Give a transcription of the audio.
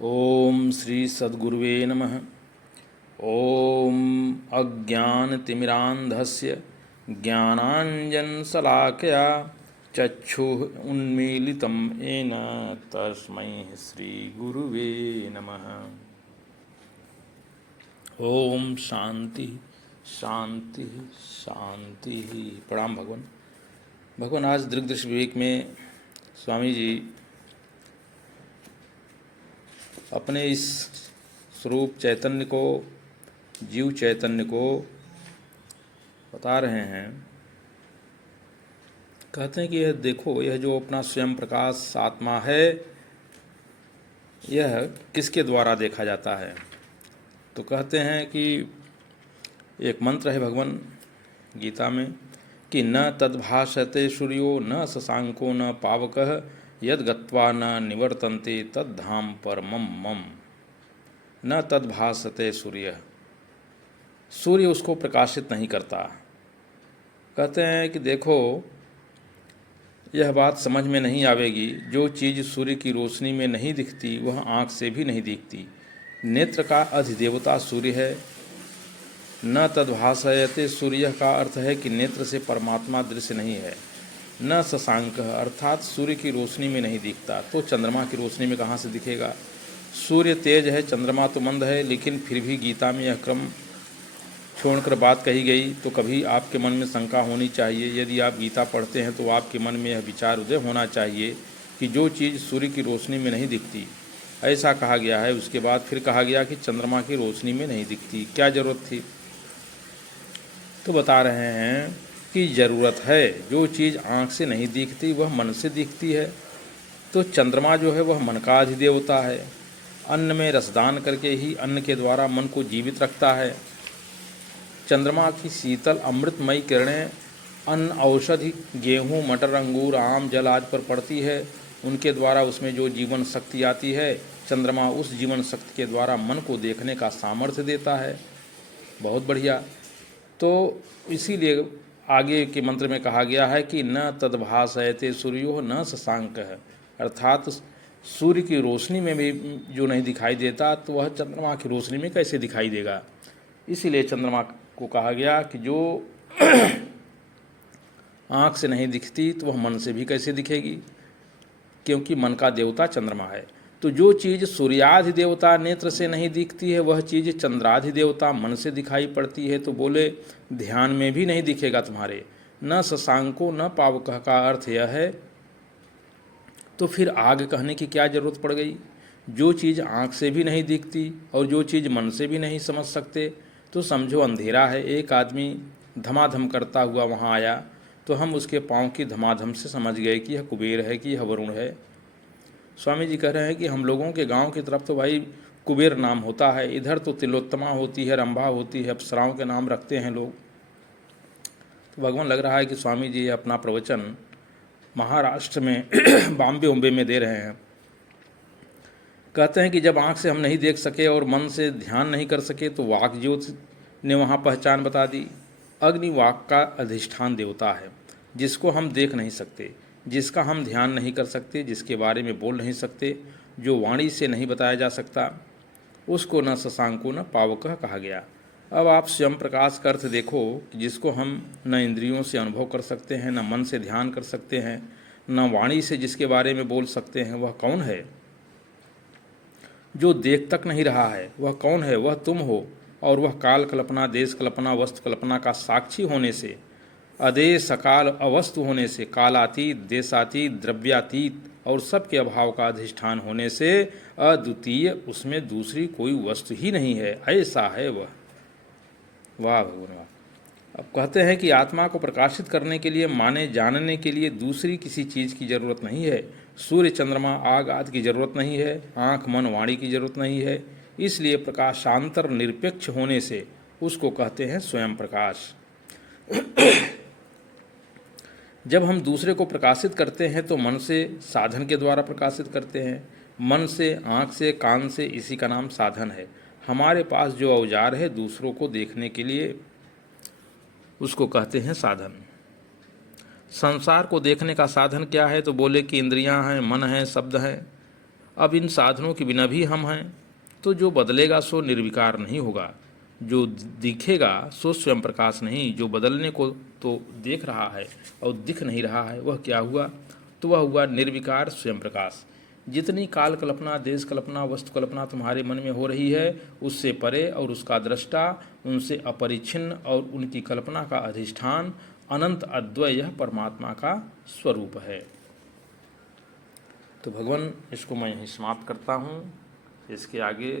ओम श्री सद्गुरुवे नमः। ओम अज्ञानतिमिरान्धस्य ज्ञानाञ्जनशलाकया चक्षुः उन्मीलितं येन तस्मै श्रीगुरुवे नमः। ओम शांति शांति शांति। प्रणाम भगवान। भगवान आज दृग्दृश्य विवेक में स्वामी जी अपने इस स्वरूप चैतन्य को, जीव चैतन्य को बता रहे हैं। कहते हैं कि यह देखो, यह जो अपना स्वयं प्रकाश आत्मा है, यह किसके द्वारा देखा जाता है। तो कहते हैं कि एक मंत्र है भगवान गीता में कि न तद्भासते सूर्यो न शशांको न पावकः यद गत्वा न निवर्तन्ते तद्धाम परमम मम। न तद्भासते सूर्य, सूर्य उसको प्रकाशित नहीं करता। कहते हैं कि देखो, यह बात समझ में नहीं आवेगी। जो चीज़ सूर्य की रोशनी में नहीं दिखती वह आँख से भी नहीं दिखती। नेत्र का अधिदेवता सूर्य है। न तद्भासयते सूर्य का अर्थ है कि नेत्र से परमात्मा दृश्य नहीं है। न शशांक अर्थात सूर्य की रोशनी में नहीं दिखता, तो चंद्रमा की रोशनी में कहाँ से दिखेगा। सूर्य तेज है, चंद्रमा तो मंद है, लेकिन फिर भी गीता में यह क्रम छोड़कर बात कही गई तो कभी आपके मन में शंका होनी चाहिए। यदि आप गीता पढ़ते हैं तो आपके मन में यह विचार उदय होना चाहिए कि जो चीज़ सूर्य की रोशनी में नहीं दिखती, ऐसा कहा गया है। उसके बाद फिर कहा गया कि चंद्रमा की रोशनी में नहीं दिखती, क्या ज़रूरत थी। तो बता रहे हैं कि ज़रूरत है। जो चीज़ आँख से नहीं दिखती वह मन से दिखती है। तो चंद्रमा जो है वह मन का अधिदेवता है। अन्न में रसदान करके ही अन्न के द्वारा मन को जीवित रखता है। चंद्रमा की शीतल अमृतमयी किरणें अन्न, औषधि, गेहूँ, मटर, अंगूर, आम, जल आदि पर पड़ती है। उनके द्वारा उसमें जो जीवन शक्ति आती है, चंद्रमा उस जीवन शक्ति के द्वारा मन को देखने का सामर्थ्य देता है। बहुत बढ़िया। तो इसीलिए आगे के मंत्र में कहा गया है कि न तद्भासयते सूर्यो न शशांकः, अर्थात सूर्य की रोशनी में भी जो नहीं दिखाई देता तो वह चंद्रमा की रोशनी में कैसे दिखाई देगा। इसीलिए चंद्रमा को कहा गया कि जो आँख से नहीं दिखती तो वह मन से भी कैसे दिखेगी, क्योंकि मन का देवता चंद्रमा है। तो जो चीज़ सूर्याधि देवता नेत्र से नहीं दिखती है वह चीज़ चंद्राधि देवता मन से दिखाई पड़ती है। तो बोले ध्यान में भी नहीं दिखेगा तुम्हारे। न शशांको न पावकः का अर्थ यह है। तो फिर आग कहने की क्या ज़रूरत पड़ गई। जो चीज़ आँख से भी नहीं दिखती और जो चीज़ मन से भी नहीं समझ सकते, तो समझो अंधेरा है। एक आदमी धमाधम करता हुआ वहाँ आया तो हम उसके पाँव की धमाधम से समझ गए कि यह कुबेर है कि यह वरुण है। स्वामी जी कह रहे हैं कि हम लोगों के गांव की तरफ तो भाई कुबेर नाम होता है, इधर तो तिलोत्तमा होती है, रंभा होती है, अप्सराओं के नाम रखते हैं लोग। तो भगवान लग रहा है कि स्वामी जी अपना प्रवचन महाराष्ट्र में बॉम्बे उम्बे में दे रहे हैं। कहते हैं कि जब आँख से हम नहीं देख सके और मन से ध्यान नहीं कर सके तो वाक ज्योति ने वहाँ पहचान बता दी। अग्नि वाक का अधिष्ठान देवता है, जिसको हम देख नहीं सकते, जिसका हम ध्यान नहीं कर सकते, जिसके बारे में बोल नहीं सकते, जो वाणी से नहीं बताया जा सकता, उसको न शशांको न पावकः कहा गया। अब आप स्वयं प्रकाश का अर्थ देखो कि जिसको हम न इंद्रियों से अनुभव कर सकते हैं, न मन से ध्यान कर सकते हैं, न वाणी से जिसके बारे में बोल सकते हैं, वह कौन है। जो देख तक नहीं रहा है वह कौन है। वह तुम हो। और वह काल कल्पना, देश कल्पना, वस्तु कल्पना का साक्षी होने से, अदेश सकाल अवस्तु होने से, कालातीत, देशातीत, द्रव्यातीत और सबके अभाव का अधिष्ठान होने से अद्वितीय, उसमें दूसरी कोई वस्तु ही नहीं है, ऐसा है वह। वाह भगवान वाह। अब कहते हैं कि आत्मा को प्रकाशित करने के लिए, माने जानने के लिए दूसरी किसी चीज़ की ज़रूरत नहीं है। सूर्य, चंद्रमा, आग आदि की ज़रूरत नहीं है। आँख, मन, वाणी की ज़रूरत नहीं है। इसलिए प्रकाशांतर निरपेक्ष होने से उसको कहते हैं स्वयं प्रकाश। जब हम दूसरे को प्रकाशित करते हैं तो मन से, साधन के द्वारा प्रकाशित करते हैं। मन से, आँख से, कान से, इसी का नाम साधन है। हमारे पास जो औजार है दूसरों को देखने के लिए, उसको कहते हैं साधन। संसार को देखने का साधन क्या है, तो बोले कि इंद्रियां हैं, मन है, शब्द हैं। अब इन साधनों के बिना भी हम हैं, तो जो बदलेगा सो निर्विकार नहीं होगा, जो दिखेगा सो स्वयं प्रकाश नहीं, जो बदलने को तो देख रहा है और दिख नहीं रहा है वह क्या हुआ, तो वह हुआ निर्विकार स्वयं प्रकाश। जितनी काल कल्पना, देश कल्पना, वस्तु कल्पना तुम्हारे मन में हो रही है, उससे परे और उसका दृष्टा, उनसे अपरिच्छिन्न और उनकी कल्पना का अधिष्ठान अनंत अद्वय यह परमात्मा का स्वरूप है। तो भगवान, इसको मैं यहीं समाप्त करता हूँ। इसके आगे